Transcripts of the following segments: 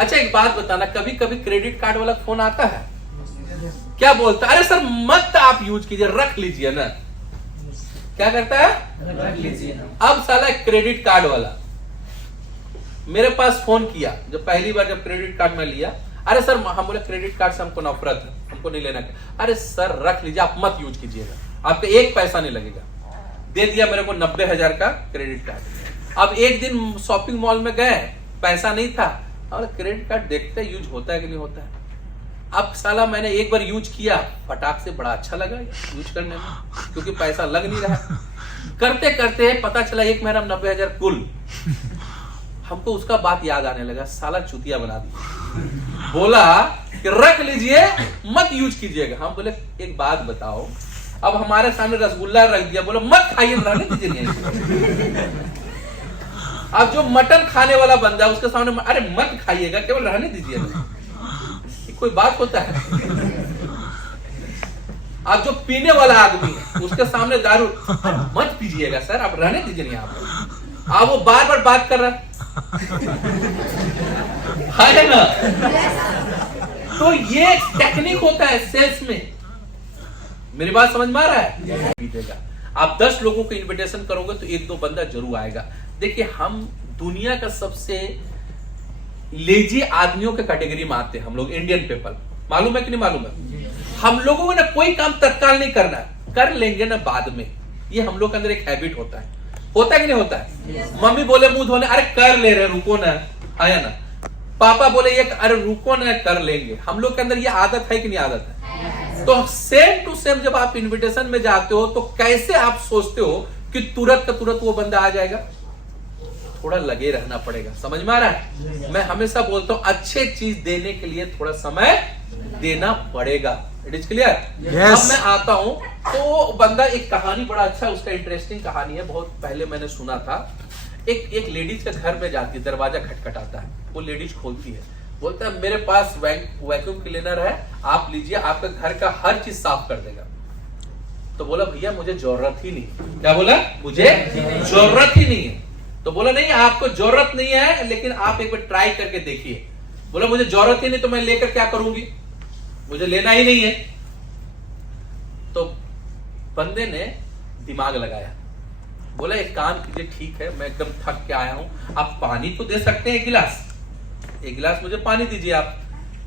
अच्छा एक बात बताना, कभी कभी क्रेडिट कार्ड वाला फोन आता है, क्या बोलता है? अरे सर मत आप यूज कीजिए, रख लीजिए ना। क्या करता है? रख लीजिए। अब साला क्रेडिट कार्ड वाला मेरे पास फोन किया, जब पहली बार जब क्रेडिट कार्ड में लिया, अरे सर हम बोले क्रेडिट कार्ड से हमको नफरत है, हमको नहीं लेना। अरे सर रख लीजिए, आप मत यूज कीजिएगा, आपको एक पैसा नहीं लगेगा। दे दिया मेरे को 90,000 का क्रेडिट कार्ड। अब एक दिन शॉपिंग मॉल में गए, पैसा नहीं था, और क्रेडिट कार्ड देखते यूज होता है कि नहीं होता है। अब साला मैंने एक बार यूज किया, फटाक से बड़ा अच्छा लगा यूज करने में, क्योंकि पैसा लग नहीं रहा। करते करते पता चला एक महीना 90,000 कुल। हमको उसका बात याद आने लगा, साला चुतिया बना दिया। बोला कि रख लीजिए मत यूज कीजिएगा। हम बोले एक बात बताओ, अब हमारे सामने रसगुल्ला रख दिया, बोला मत खाइए, रहने दीजिए। अब जो मटन खाने वाला बंदा उसके सामने अरे मत खाइएगा, केवल रहने दीजिए, कोई बात होता है? अब जो पीने वाला आदमी है उसके सामने दारू मत पीजिएगा सर, आप रहने दीजिए नहीं। आप वो बार बार बात कर रहा है ना। तो ये टेक्निक होता है सेल्स में। मेरी बात समझ में आ रहा है? आप 10 लोगों को इनविटेशन करोगे तो 1-2 बंदा जरूर आएगा। देखिए हम दुनिया का सबसे लेजी आदमियों के कैटेगरी में आते हैं हम लोग, इंडियन पीपल। मालूम है कि नहीं मालूम है? हम लोगों को ना कोई काम तत्काल नहीं करना, कर लेंगे ना बाद में। ये हम लोग के अंदर एक हैबिट होता है कि नहीं होता है? मम्मी बोले मुंह धोने, अरे कर ले रहे, रुको ना, आया ना। पापा बोले ये, अरे रुको ना, कर लेंगे। हम लोग के अंदर ये आदत है कि नहीं आदत है? तो सेम टू सेम जब आप इनविटेशन में जाते हो तो कैसे आप सोचते हो कि तुरंत का तुरंत वो बंदा आ जाएगा? थोड़ा लगे रहना पड़ेगा। समझ में आ रहा है? मैं हमेशा बोलता हूं अच्छे चीज देने के लिए थोड़ा समय देना पड़ेगा। It is clear? अब मैं आता हूं तो बंदा, एक कहानी बड़ा अच्छा, उसका इंटरेस्टिंग कहानी है, बहुत पहले मैंने सुना था। एक लेडीज के घर में जाती है, दरवाजा खटखटाता है, वो लेडीज खोलती है, बोलता है मेरे पास वैक्यूम क्लीनर है, आप लीजिए, आपका घर का हर चीज साफ कर देगा। तो बोला भैया मुझे जरूरत ही नहीं। क्या बोला? मुझे जरूरत ही नहीं है। तो बोला नहीं आपको जरूरत नहीं है, लेकिन आप एक बार ट्राई करके देखिए। बोला मुझे जरूरत ही नहीं तो मैं लेकर क्या करूंगी, मुझे लेना ही नहीं है। तो बंदे ने दिमाग लगाया, बोला एक काम कीजिए, ठीक है मैं एकदम थक के आया हूं, आप पानी तो दे सकते हैं, एक गिलास मुझे पानी दीजिए आप।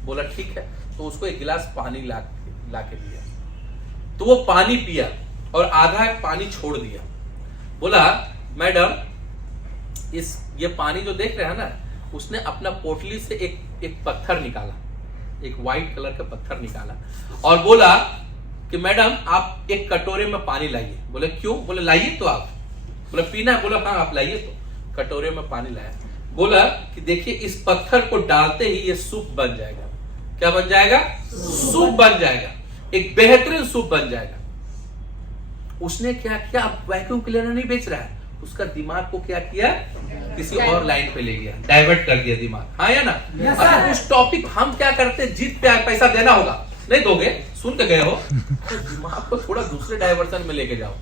बोला ठीक है। तो उसको एक गिलास पानी ला के दिया, तो वो पानी पिया और आधा पानी छोड़ दिया। बोला मैडम ये पानी जो देख रहे हैं ना, उसने अपना पोटली से एक पत्थर निकाला, एक व्हाइट कलर का पत्थर निकाला, और बोला कि मैडम आप एक कटोरे में पानी लाइए। बोले क्यों? बोले लाइए तो आप। बोले पीना है? बोला हाँ आप लाइए। तो कटोरे में पानी लाया। बोला कि देखिए इस पत्थर को डालते ही ये सूप बन जाएगा। क्या बन जाएगा? सूप बन जाएगा, एक बेहतरीन सूप बन जाएगा। उसने क्या किया, अब वैक्यूम क्लीनर नहीं बेच रहा है, उसका दिमाग को क्या किया, किसी और लाइन पे ले गया, डाइवर्ट कर दिया दिमाग। हाँ या ना? अब उस टॉपिक हम क्या करते, जीत पे पैसा देना होगा, नहीं दोगे, सुन के गए हो, तो दिमाग को थोड़ा दूसरे डाइवर्सन में लेके जाओ।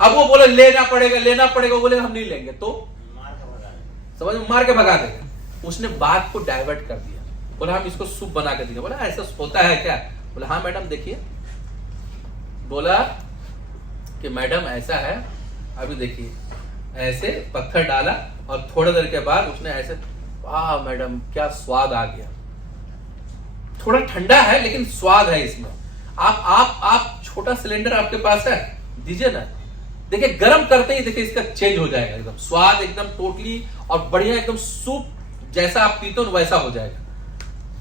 अब वो बोले लेना पड़ेगा, बोले हम नहीं लेंगे, तो समझ में मार के भगा देगा। उसने बात को डाइवर्ट कर दिया, बोला हम इसको सूप बना के देंगे। बोला ऐसा होता है क्या? बोला हाँ मैडम देखिए। बोला कि मैडम ऐसा है, अभी देखिए, ऐसे पत्थर डाला और थोड़ी देर के बाद उसने ऐसे, वाह मैडम क्या स्वाद आ गया। थोड़ा ठंडा है लेकिन स्वाद है इसमें। आप छोटा सिलेंडर आपके पास है, दीजिए ना। देखिए गर्म करते ही देखिए इसका चेंज हो जाएगा, एकदम स्वाद एकदम टोटली और बढ़िया, एकदम सूप जैसा आप पीते हो वैसा हो जाएगा।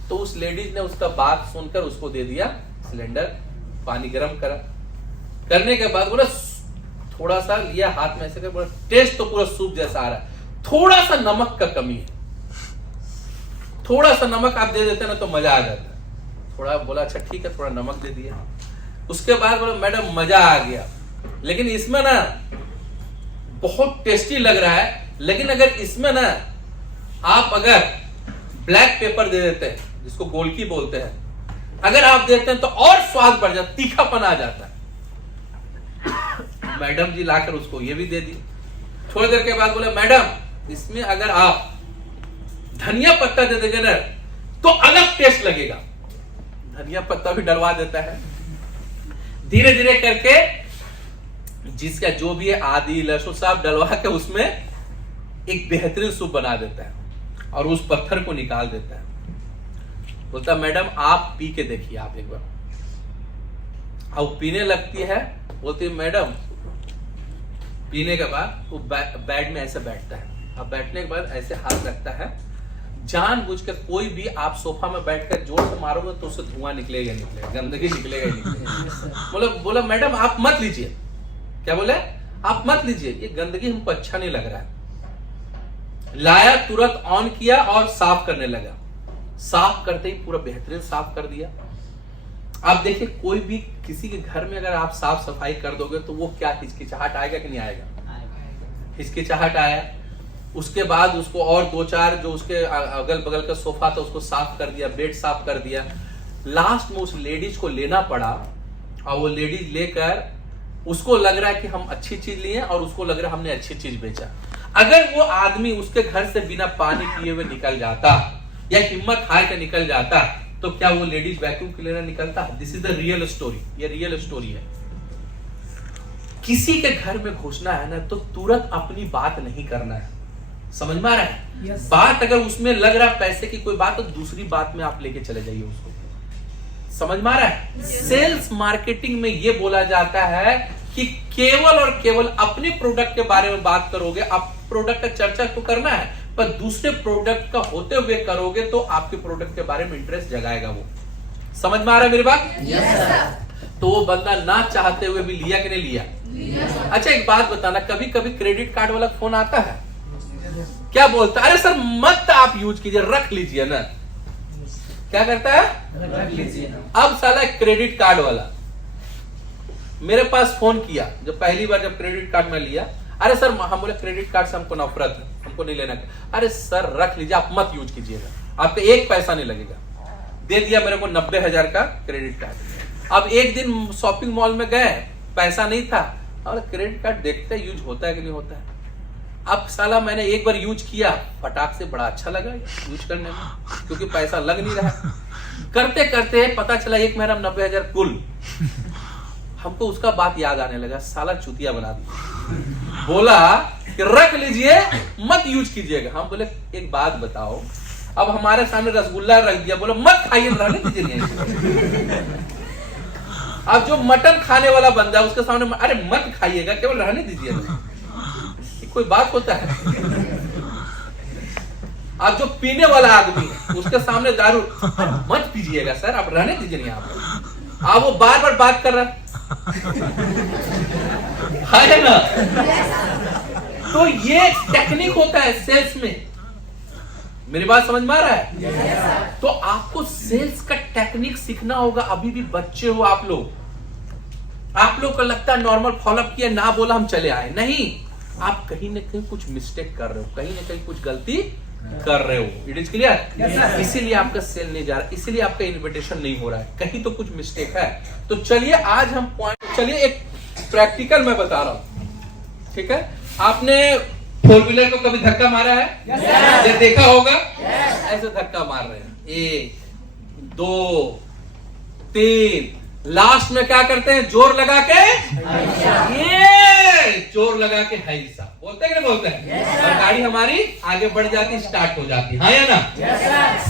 तो उस लेडीज ने उसका बात सुनकर उसको दे दिया सिलेंडर, पानी गर्म करा, करने के बाद बोला थोड़ा सा लिया हाथ में ऐसे कर, बोला टेस्ट तो पूरा सूप जैसा आ रहा है, थोड़ा सा नमक का कमी है, थोड़ा सा नमक आप दे देते ना तो मजा आ जाता है। थोड़ा बोला अच्छा ठीक है, थोड़ा नमक दे दिया। उसके बाद बोला मैडम मजा आ गया, लेकिन इसमें ना बहुत टेस्टी लग रहा है, लेकिन अगर इसमें ना आप अगर ब्लैक पेपर दे देते हैं, जिसको गोलकी बोलते हैं, अगर आप देते हैं तो और स्वाद बढ़ जाता, तीखापन आ जाता है। मैडम जी लाकर उसको ये भी दे दी। थोड़ी देर के बाद बोले मैडम इसमें अगर आप धनिया पत्ता दे देगा ना तो अलग टेस्ट लगेगा। धनिया पत्ता भी डलवा देता है। धीरे धीरे करके जिसका जो भी है आदि लहसुन सब डलवा के उसमें एक बेहतरीन सूप बना देता है और उस पत्थर को निकाल देता है। बोलता मैडम आप पी के देखिए, आप एक बार। अब पीने लगती है, बोलती है मैडम। पीने के बाद वो बेड में ऐसे बैठता है। अब बैठने के बाद ऐसे हाथ रखता है। जानबूझकर कोई भी आप सोफा में बैठकर जोर से मारोगे तो उससे धुआं निकलेगा, गंदगी निकलेगा ही निकलेगा। बोला मैडम आप मत लीजिए। क्या बोले? आप मत लीजिए, ये गंदगी हमको अच्छा नहीं लग रहा है। लाया, तुरंत ऑन किया और साफ करने लगा। साफ करते ही पूरा बेहतरीन साफ कर दिया। आप देखिए कोई भी किसी के घर में अगर आप साफ सफाई कर दोगे तो वो क्या हिचकिचाहट आएगा कि नहीं आएगा? हिचकिचाहट आया। उसके बाद उसको और दो चार जो उसके अगल बगल का सोफा था उसको साफ कर दिया, बेड साफ कर दिया। लास्ट में उस लेडीज को लेना पड़ा और वो लेडीज लेकर उसको लग रहा है कि हम अच्छी चीज लिए और उसको लग रहा है हमने अच्छी चीज बेचा। अगर वो आदमी उसके घर से बिना पानी पिए हुए निकल जाता या हिम्मत हार के निकल जाता तो क्या वो लेडीज वैक्यूम क्लीनर निकलता? This is the real story. ये रियल स्टोरी है। किसी के घर में घुसना है ना तो तुरंत अपनी बात नहीं करना है। समझ में आ रहा है? yes. बात अगर उसमें लग रहा है पैसे की कोई बात तो दूसरी बात में आप लेके चले जाइए उसको। समझ में आ रहा है? सेल्स मार्केटिंग में ये बोला जाता है कि केवल और केवल अपने प्रोडक्ट के बारे में बात करोगे। आप प्रोडक्ट का चर्चा तो करना है पर दूसरे प्रोडक्ट का होते हुए करोगे तो आपके प्रोडक्ट के बारे में इंटरेस्ट जगाएगा वो। समझ में आ रहा है मेरी बात? yes, तो वो बंदा ना चाहते हुए भी लिया कि नहीं लिया? अच्छा एक बात बताना, कभी कभी क्रेडिट कार्ड वाला फोन आता है, क्या बोलता है? अरे सर मत आप यूज कीजिए, रख लीजिए ना। क्या करता है? रख लीजिए। अब साला क्रेडिट कार्ड वाला मेरे पास फोन किया जब पहली बार जब क्रेडिट कार्ड में लिया। अरे सर हम बोले क्रेडिट कार्ड से हमको नफरत है, हमको नहीं लेना। अरे सर रख लीजिए, आप मत यूज कीजिएगा, आपका एक पैसा नहीं लगेगा। दे दिया मेरे को 90,000 का क्रेडिट कार्ड। अब एक दिन शॉपिंग मॉल में गए, पैसा नहीं था और क्रेडिट कार्ड देखते यूज होता है कि नहीं होता है। अब साला मैंने एक बार यूज किया, फटाक से बड़ा अच्छा लगा यूज करने में क्योंकि पैसा लग नहीं रहा। करते करते पता चला एक महीना में 90,000 कुल। हमको उसका बात याद आने लगा, साला चुतिया बना दिया। बोला कि रख लीजिए मत यूज कीजिएगा। हम बोले एक बात बताओ, अब हमारे सामने रसगुल्ला रख दिया, बोला मत खाइए, रहने दीजिए। अब जो मटन खाने वाला बंदा उसके सामने अरे मत खाइएगा, केवल रहने दीजिए। कोई बात होता है? अब जो पीने वाला आदमी है उसके सामने दारू मत पीजिएगा सर, आप रहने दीजिए नहीं। आप वो बार बार बात कर रहा है ना। तो ये टेक्निक होता है सेल्स में। मेरी बात समझ में आ रहा है? तो आपको सेल्स का टेक्निक सीखना होगा। अभी भी बच्चे हो आप लोग को लगता है नॉर्मल फॉलोअप किया, ना बोला हम चले आए। नहीं, आप कहीं ना कहीं कुछ मिस्टेक कर रहे हो, कहीं ना कहीं कुछ गलती कर रहे हो। It is clear? इसीलिए आपका सेल नहीं जा रहा, इसीलिए आपका इन्विटेशन नहीं हो रहा है, कहीं तो कुछ मिस्टेक है। तो चलिए आज हम पॉइंट, चलिए एक प्रैक्टिकल मैं बता रहा हूं। ठीक है? आपने 4 व्हीलर को कभी धक्का मारा है? ये देखा होगा। ऐसे धक्का मार रहे हैं, 1 2 3, लास्ट में क्या करते हैं? जोर लगा के, ये जोर लगा के हाइसा बोलते हैं कि नहीं बोलते हैं? और गाड़ी हमारी आगे बढ़ जाती, स्टार्ट हो जाती। हाँ या ना?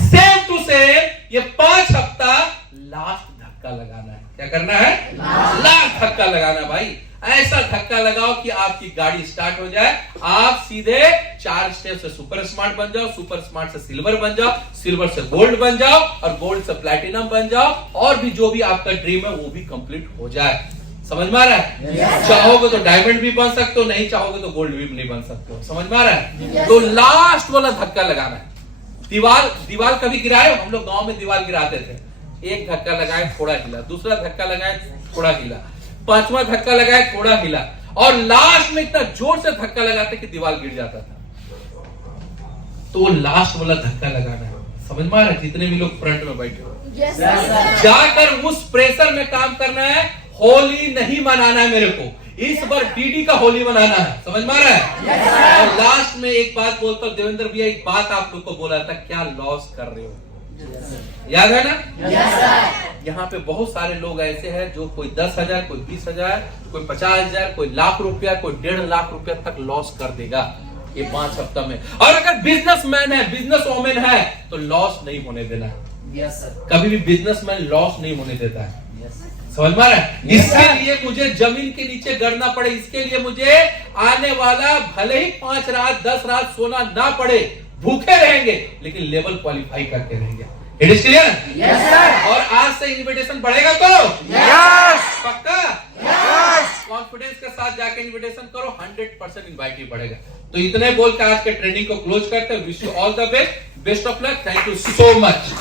सेम टू सेम ये 5 हफ्ता लास्ट धक्का लगाना है। क्या करना है? लास्ट धक्का लगाना भाई। ऐसा धक्का लगाओ कि आपकी गाड़ी स्टार्ट हो जाए, आप सीधे 4 स्टेप से सुपर स्मार्ट बन जाओ, सुपर स्मार्ट से सिल्वर बन जाओ, सिल्वर से गोल्ड बन जाओ और गोल्ड से प्लैटिनम बन जाओ, और भी जो भी आपका ड्रीम है वो भी कंप्लीट हो जाए। समझ में आ रहा है? चाहोगे तो डायमंड भी बन सकते हो, नहीं चाहोगे तो गोल्ड भी नहीं बन सकते हो। समझ में आ रहा है? तो लास्ट वाला धक्का लगाना है। दीवार कभी गिराए? हम लोग गांव में दीवार गिराते थे। एक धक्का लगाए थोड़ा हिला, दूसरा धक्का लगाए थोड़ा हिला, 5वां धक्का लगाए थोड़ा हिला, और लास्ट में इतना जोर से धक्का लगाते कि दीवार गिर जाता था। तो लास्ट वाला धक्का लगाना है। समझ में आ रहा है? जितने भी लोग फ्रंट में बैठे हो, जाकर उस प्रेशर में काम करना है। होली नहीं मनाना है मेरे को, इस बार डीडी का होली मनाना है, समझ में आ रहा है? और लास्ट में एक बात बोलता हूं, देवेंद्र भैया एक बात आप लोग को बोला था, क्या लॉस कर रहे हो? याद है ना? यहाँ पे बहुत सारे लोग ऐसे हैं जो कोई 10,000, कोई 20,000, कोई 50,000, कोई लाख रुपया, कोई 1.5 लाख रुपया तक लॉस कर देगा ये 5 हफ्ता में। और अगर बिजनेसमैन है, बिजनेस वोमेन है, तो लॉस नहीं होने देना है। कभी भी बिजनेसमैन लॉस नहीं होने देता है। समझ में आ रहा है? इसके लिए मुझे जमीन के नीचे गड़ना पड़े, इसके लिए मुझे आने वाला भले ही 5 रात 10 रात सोना ना पड़े, भूखे रहेंगे लेकिन लेवल क्वालिफाई करके रहेंगे। It is clear? Yes sir. और आज से इनविटेशन बढ़ेगा तो यस पक्का? यस कॉन्फिडेंस के साथ जाके इनविटेशन करो, 100% इनवाइट बढ़ेगा। तो इतने बोल के आज के ट्रेनिंग को क्लोज करते हैं। Wish you all the best, best of luck, thank you so much.